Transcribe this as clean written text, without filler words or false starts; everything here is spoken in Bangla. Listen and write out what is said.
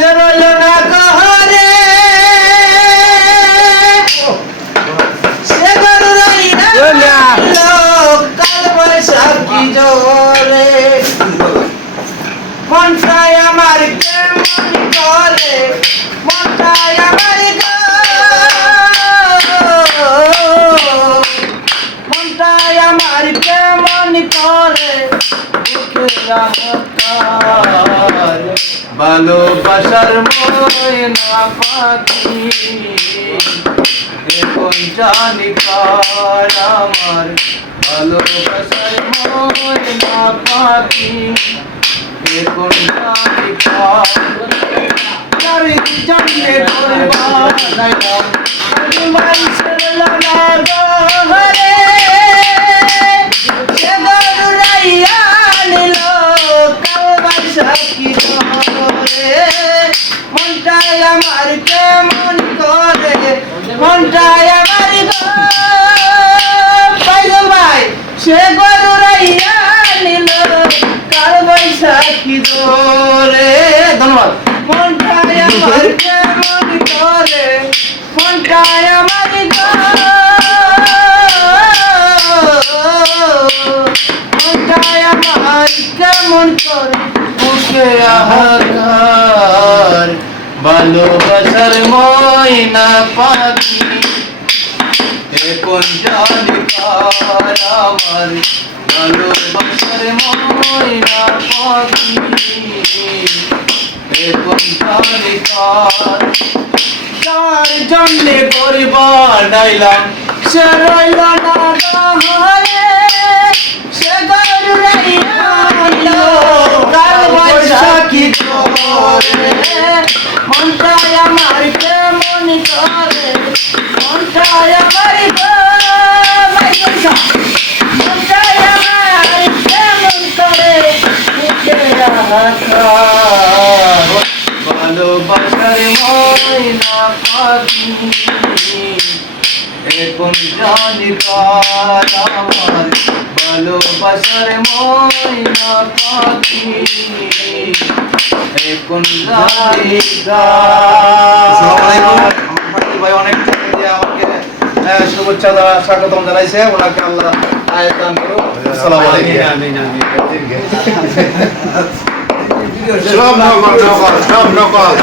সে রইল না ঘরে সে গরু রইল কাল বৈশাখী জোরে মনটাই আমার কেমন করে মনটাই আমার মনটাই আমার কেমন করে ভালোবাসার ময়না পাখি এখন জানি কার আমার ভালোবাসার ময়না পাখি এখন জানি কার জানলে ধরবার নাইলাম মানুষের লালা ঘরে সে গরু রাইয়া নিল কাল বৈশাখী জোরে মনটাই আমার কেমন করে মনটাই আমার পাইলো ভাই সে গরু রাইয়া নিল কাল বৈশাখী জোরে ধন্যবাদ মনটাই আমার কেমন করে মনটাই আমার মনটাই আমার কেমন করে বুকে আহার ভালোবাসার ময়না পাখি এখন জানি কার আমার ভালোবাসার ময়না পাখি এখন জানি কার জন্যে পরিবার ডাইলাম সে রইল না ঘরে সে গরু রাইয়া কাল বৈশাখী জোরে মনটাই আমার কেমন করে মনটাই আমার মনটাই আমার কেমন করে ভালোবাসার ময়না পাখি এখন জানি কার আমার ভালোবাসার ময়না পাখি এখন জানি ভাই অনেক আমাকে শুভেচ্ছা স্বাগতম জানাইছে ওনাকে আল্লাহ আয়াত দান করুন আসসালামু আলাইকুম সব নকল